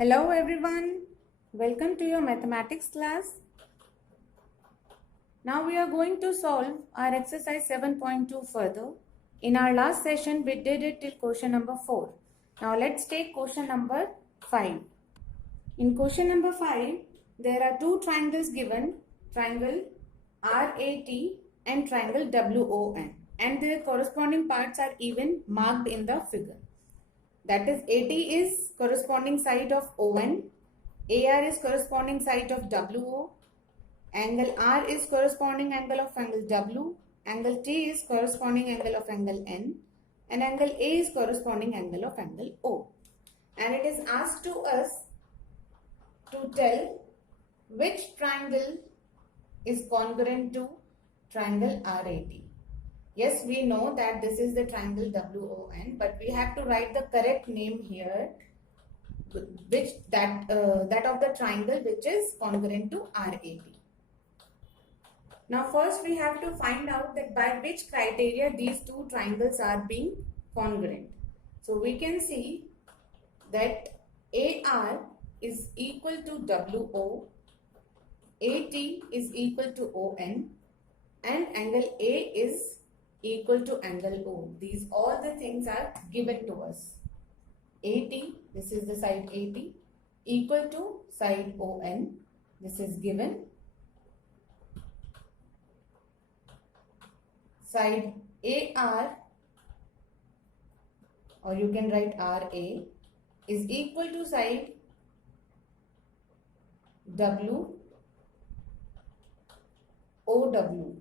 Hello everyone, welcome to your mathematics class. Now we are going to solve our exercise 7.2 further. In our last session we did it till question number 4. Now let's take question number 5. In question number 5 there are two triangles given, triangle RAT and triangle WON, and their corresponding parts are even marked in the figure. That is, AT is corresponding side of ON, AR is corresponding side of WO, angle R is corresponding angle of angle W, angle T is corresponding angle of angle N, and angle A is corresponding angle of angle O. And it is asked to us to tell which triangle is congruent to triangle RAT. Yes, we know that this is the triangle WON, but we have to write the correct name here, which that of the triangle which is congruent to RAT. Now first we have to find out that by which criteria these two triangles are being congruent. So we can see that AR is equal to WO, AT is equal to ON, and angle A is equal to angle O. These all the things are given to us. AT, this is the side AT, equal to side ON, this is given. Side AR, or you can write RA, is equal to side OW.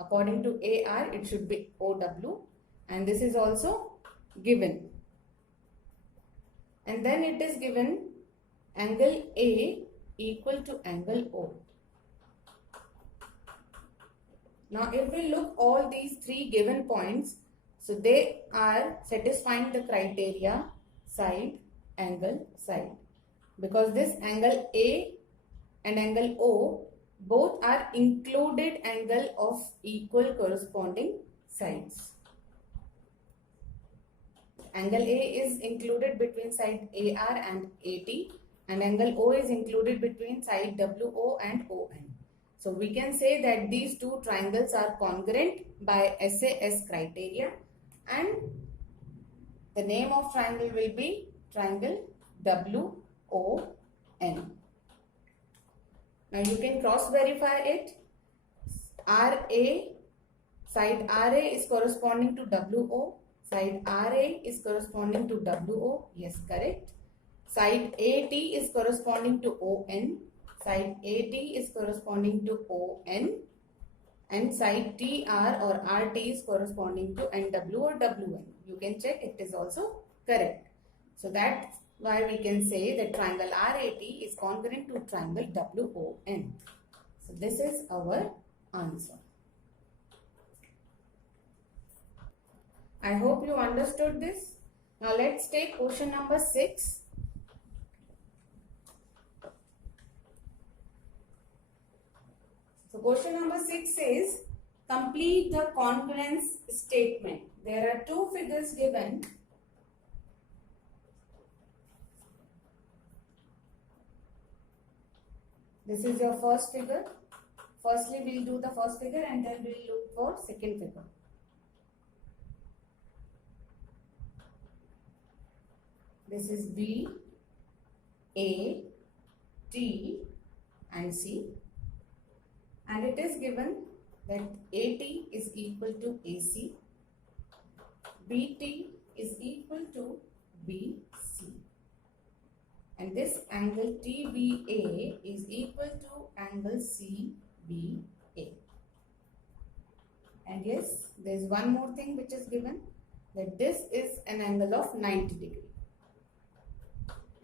According to AR, it should be OW, and this is also given. And then it is given angle A equal to angle O. Now if we look all these three given points, so they are satisfying the criteria side, angle, side. Because this angle A and angle O both are included angle of equal corresponding sides. Angle A is included between side AR and AT, and angle O is included between side WO and ON. So we can say that these two triangles are congruent by SAS criteria, and the name of triangle will be triangle WON. Now you can cross verify it. Side RA is corresponding to WO, side RA is corresponding to WO, yes, correct. Side AT is corresponding to ON, side AT is corresponding to ON, and side TR or RT is corresponding to NW or WN. You can check, it is also correct. So that's why we can say that triangle RAT is congruent to triangle WON. So this is our answer. I hope you understood this. Now let's take question number 6. So question number 6 says, complete the congruence statement. There are two figures given. This is your first figure. Firstly, we'll do the first figure and then we'll look for second figure. This is B, A, T and C. And it is given that AT is equal to AC, BT is equal to BC. And this angle TBA is equal to angle CBA. And yes, there is one more thing which is given, that this is an angle of 90 degree.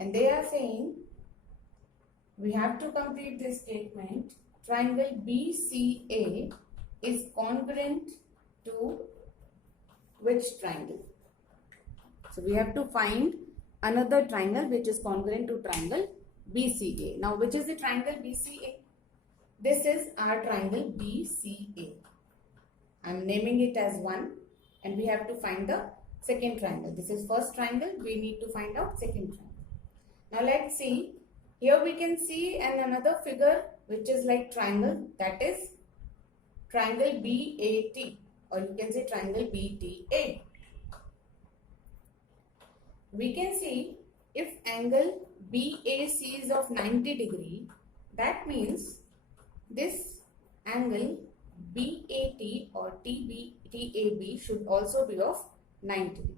And they are saying we have to complete this statement. Triangle BCA is congruent to which triangle? So we have to find another triangle which is congruent to triangle BCA. Now which is the triangle BCA? This is our triangle BCA. I am naming it as 1, and we have to find the second triangle. This is first triangle, we need to find out second triangle. Now let's see. Here we can see another figure which is like triangle, that is triangle BAT, or you can say triangle BTA. We can see if angle BAC is of 90 degree, that means this angle BAT or TAB should also be of 90 degree.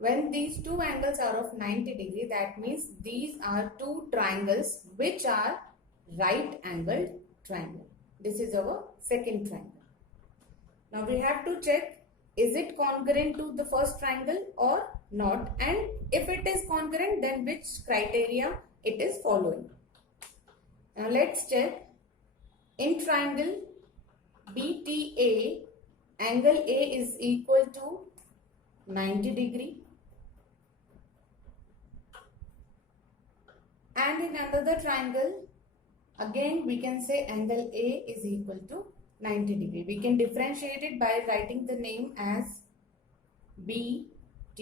When these two angles are of 90 degree, that means these are two triangles which are right angled triangle. This is our second triangle. Now we have to check, is it congruent to the first triangle or not, and if it is congruent, then which criteria it is following. Now let's check. In triangle BTA, angle A is equal to 90 degree. And in another triangle, again we can say angle A is equal to 90 degree. We can differentiate it by writing the name as BAT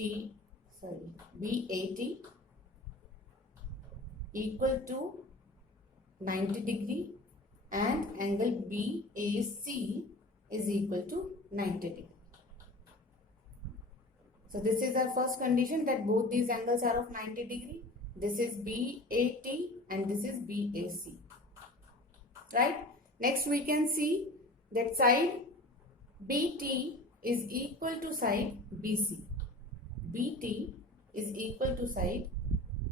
equal to 90 degree and angle BAC is equal to 90 degree. So this is our first condition, that both these angles are of 90 degree. This is BAT and this is BAC. Right? Next we can see that side BT is equal to side BC. BT is equal to side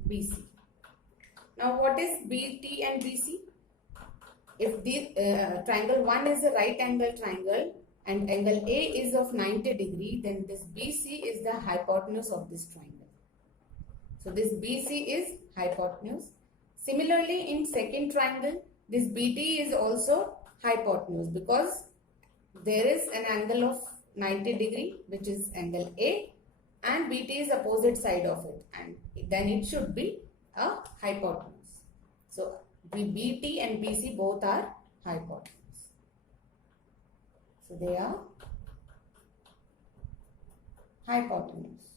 BC. Now what is BT and BC? If the triangle 1 is a right angle triangle and angle A is of 90 degree, then this BC is the hypotenuse of this triangle. So this BC is hypotenuse. Similarly, in second triangle, this BT is also hypotenuse because there is an angle of 90 degree which is angle A and BT is opposite side of it, and then it should be a hypotenuse. So the BT and BC both are hypotenuse. So they are hypotenuse.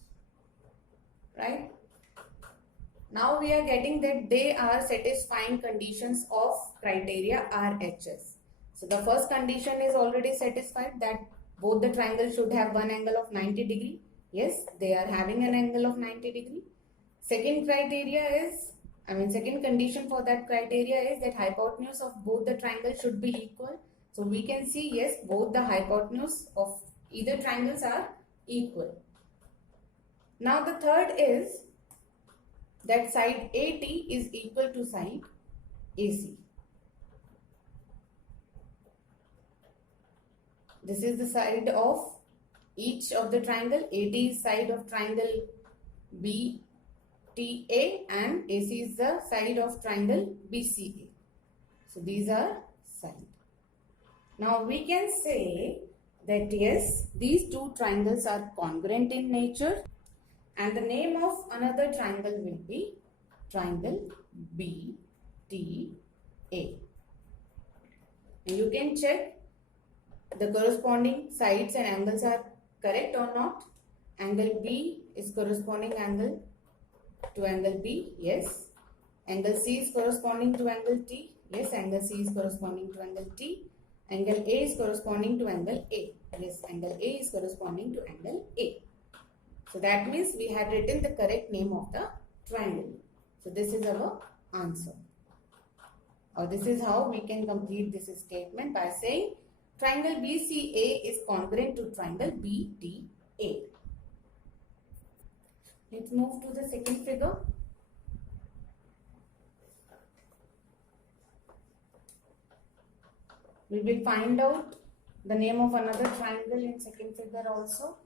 Right? Now we are getting that they are satisfying conditions of criteria RHS. So the first condition is already satisfied, that both the triangles should have one angle of 90 degree. Yes, they are having an angle of 90 degree. Second criteria is, second condition for that criteria is that hypotenuse of both the triangles should be equal. So we can see, yes, both the hypotenuse of either triangles are equal. Now the third is that side AT is equal to side AC. This is the side of each of the triangle. AT is side of triangle BTA and AC is the side of triangle BCA. So these are sides. Now we can say that yes, these two triangles are congruent in nature, and the name of another triangle will be triangle BTA. And you can check the corresponding sides and angles are correct or not. Angle B is corresponding angle to angle B. Yes. Angle C is corresponding to angle T. Yes, angle C is corresponding to angle T. Angle A is corresponding to angle A. Yes, angle A is corresponding to angle A. So that means we had written the correct name of the triangle. So this is our answer. Or this is how we can complete this statement by saying triangle BCA is congruent to triangle BTA. Let's move to the second figure. We will find out the name of another triangle in second figure also.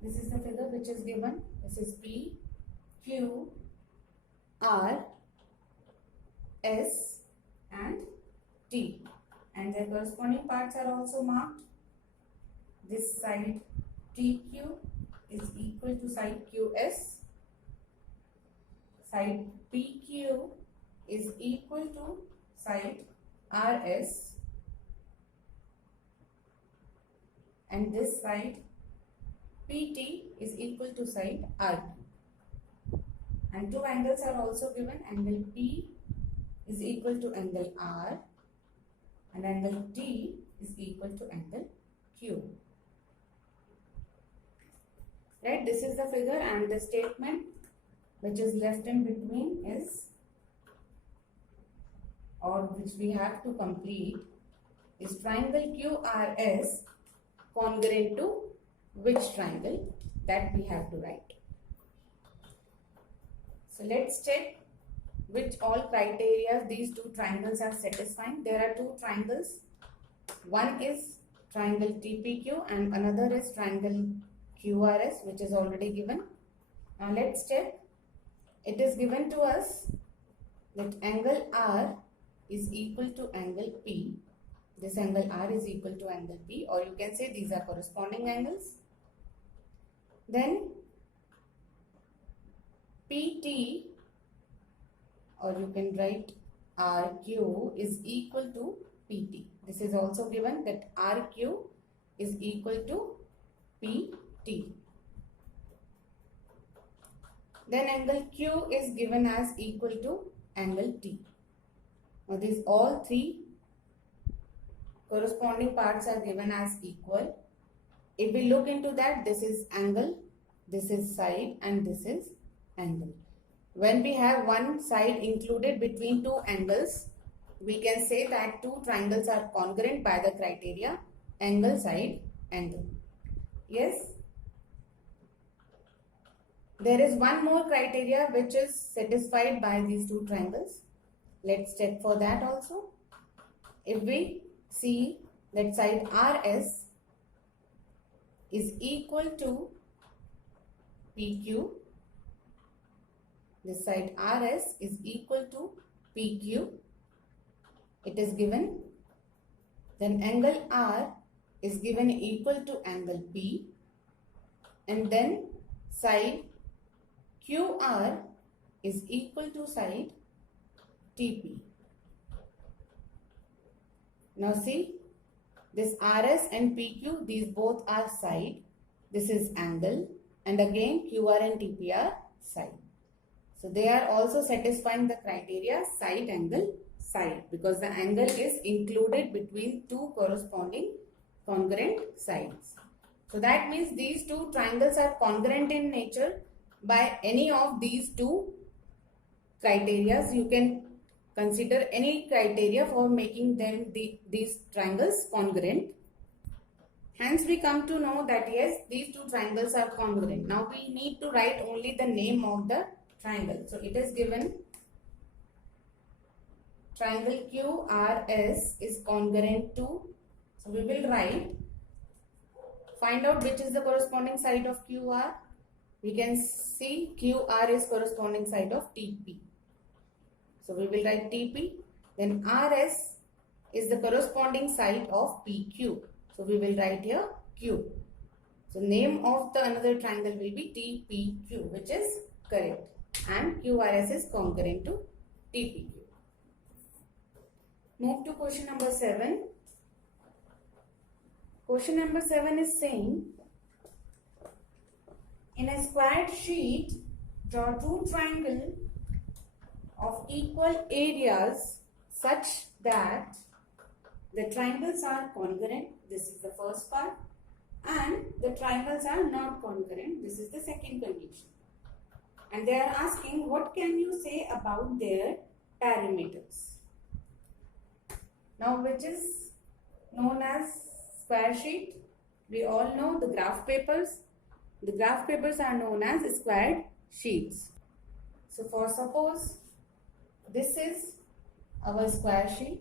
This is the figure which is given. This is P, Q, R, S and T, and their corresponding parts are also marked. this side TQ is equal to side QS, side PQ is equal to side RS, and this side PT is equal to side RQ. And two angles are also given. Angle P is equal to angle R and angle T is equal to angle Q. Right, this is the figure, and the statement which is left in between is, or which we have to complete, is triangle QRS congruent to which triangle, that we have to write. So let's check which all criteria these two triangles are satisfying. There are two triangles. One is triangle TPQ and another is triangle QRS, which is already given. Now let's check. It is given to us that angle R is equal to angle P. This angle R is equal to angle P, or you can say these are corresponding angles. Then PT, or you can write RQ, is equal to PT. This is also given that RQ is equal to PT. Then angle Q is given as equal to angle T. Now these all three corresponding parts are given as equal. If we look into that, this is angle, this is side, and this is angle. When we have one side included between two angles, we can say that two triangles are congruent by the criteria angle, side, angle. Yes? There is one more criteria which is satisfied by these two triangles. Let's check for that also. If we see that side RS is equal to PQ, this side RS is equal to PQ, it is given. Then angle R is given equal to angle P, and then side QR is equal to side TP. Now see, this RS and PQ, these both are side, this is angle, and again QR and TP are side. So they are also satisfying the criteria side, angle, side, because the angle is included between two corresponding congruent sides. So that means these two triangles are congruent in nature by any of these two criteria. You can consider any criteria for making them these triangles congruent. Hence we come to know that yes, these two triangles are congruent. Now we need to write only the name of the triangle. So it is given triangle QRS is congruent to, so we will write, find out which is the corresponding side of QR. We can see QR is corresponding side of TP. So we will write TP. Then RS is the corresponding side of PQ. So we will write here Q. So name of the another triangle will be TPQ, which is correct. And QRS is congruent to TPQ. Move to question number 7. Question number 7 is saying, in a squared sheet, draw two triangles of equal areas such that the triangles are congruent. This is the first part. And the triangles are not congruent. This is the second condition. And they are asking, what can you say about their perimeters? Now, which is known as square sheet? We all know the graph papers. The graph papers are known as squared sheets. So, for suppose this is our square sheet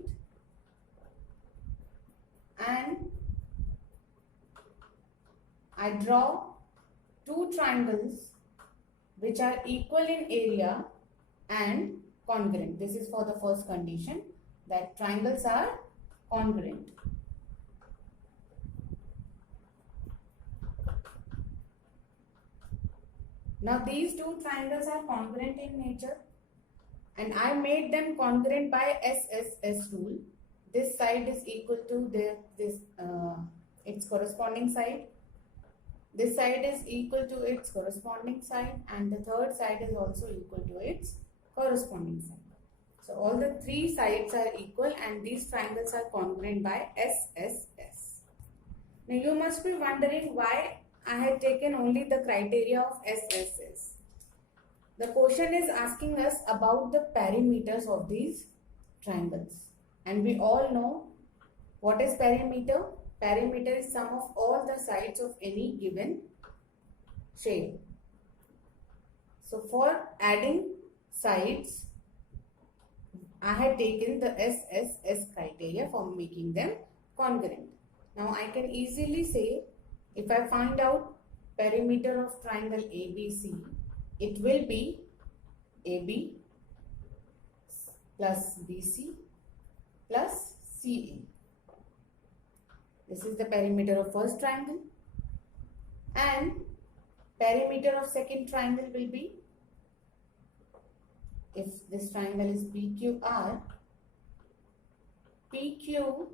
and I draw two triangles which are equal in area and congruent. This is for the first condition, that triangles are congruent. Now these two triangles are congruent in nature, and I made them congruent by SSS rule. This side is equal to its corresponding side. This side is equal to its corresponding side, and the third side is also equal to its corresponding side. So all the three sides are equal, and these triangles are congruent by SSS. Now you must be wondering why I had taken only the criteria of SSS. The question is asking us about the perimeters of these triangles, and we all know what is perimeter. Perimeter is sum of all the sides of any given shape. So for adding sides, I had taken the SSS criteria for making them congruent. Now I can easily say, if I find out perimeter of triangle ABC, it will be AB plus BC plus CA. This is the perimeter of first triangle, and perimeter of second triangle will be, if this triangle is PQR, PQ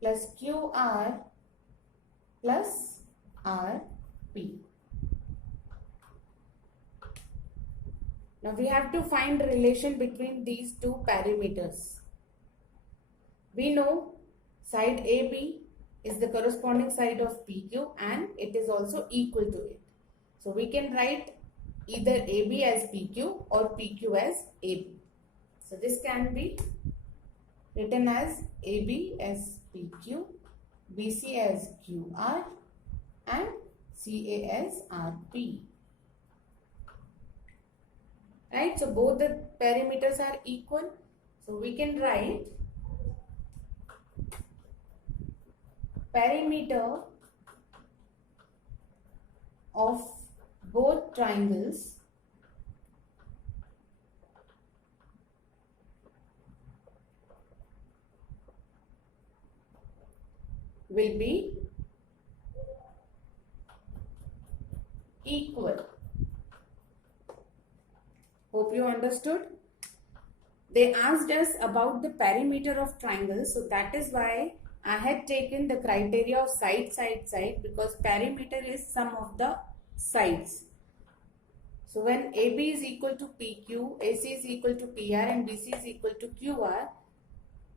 plus QR plus RP. Now we have to find the relation between these two perimeters. We know side AB is the corresponding side of PQ, and it is also equal to it. So we can write either AB as PQ or PQ as AB. So this can be written as AB as PQ, BC as QR, and CA as RP. Right? So both the perimeters are equal. So we can write perimeter of both triangles will be equal. Hope you understood. They asked us about the perimeter of triangles, so that is why I had taken the criteria of side, because perimeter is sum of the sides. So when AB is equal to PQ, AC is equal to PR, and BC is equal to QR,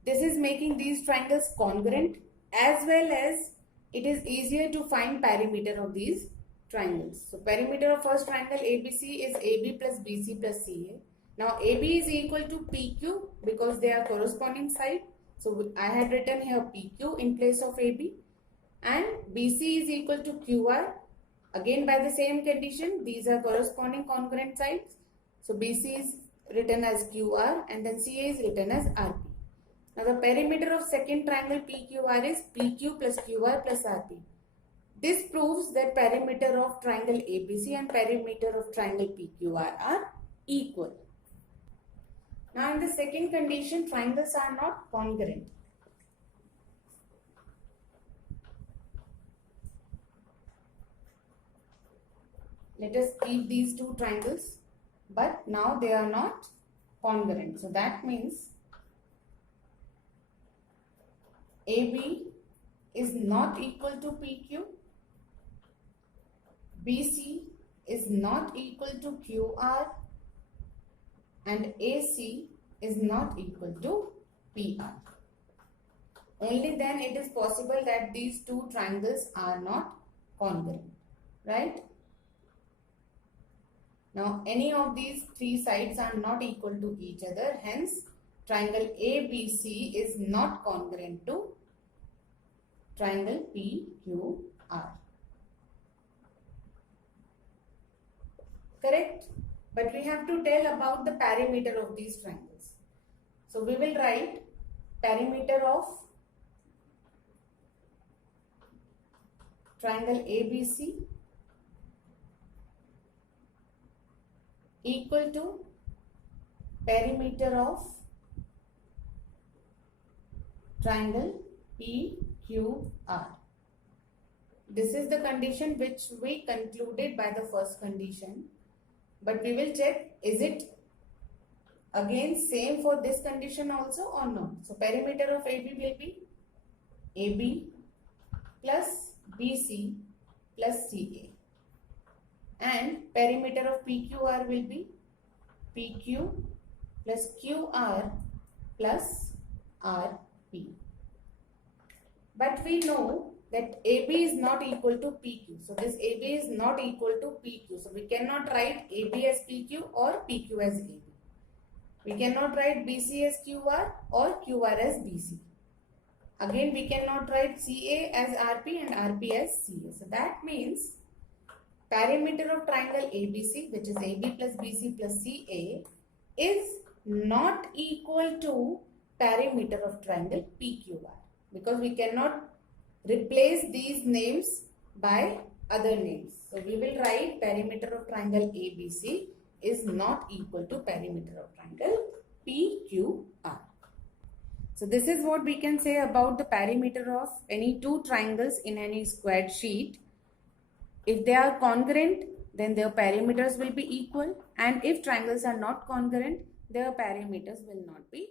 this is making these triangles congruent, as well as it is easier to find perimeter of these triangles. So perimeter of first triangle ABC is AB plus BC plus CA. Now AB is equal to PQ because they are corresponding side. So I had written here PQ in place of AB, and BC is equal to QR. Again by the same condition, these are corresponding congruent sides. So BC is written as QR, and then CA is written as RP. Now the perimeter of second triangle PQR is PQ plus QR plus RP. This proves that perimeter of triangle ABC and perimeter of triangle PQR are equal. Now in the second condition, triangles are not congruent. Let us keep these two triangles, but now they are not congruent. So that means AB is not equal to PQ, BC is not equal to QR, and AC is not equal to PR. Only then it is possible that these two triangles are not congruent, right? Now any of these three sides are not equal to each other, hence triangle ABC is not congruent to triangle PQR. Correct? But we have to tell about the perimeter of these triangles. So we will write perimeter of triangle ABC equal to perimeter of triangle PQR. This is the condition which we concluded by the first condition. But we will check, is it again same for this condition also or not? So perimeter of AB will be AB plus BC plus CA. And perimeter of PQR will be PQ plus QR plus RP. But we know that AB is not equal to PQ. So this AB is not equal to PQ. So we cannot write AB as PQ or PQ as AB. We cannot write BC as QR or QR as BC. Again, we cannot write CA as RP and RP as CA. So that means perimeter of triangle ABC, which is AB plus BC plus CA, is not equal to perimeter of triangle PQR, because we cannot replace these names by other names. So we will write perimeter of triangle ABC is not equal to perimeter of triangle PQR. So this is what we can say about the perimeter of any two triangles in any squared sheet. If they are congruent, then their perimeters will be equal, and if triangles are not congruent, their perimeters will not be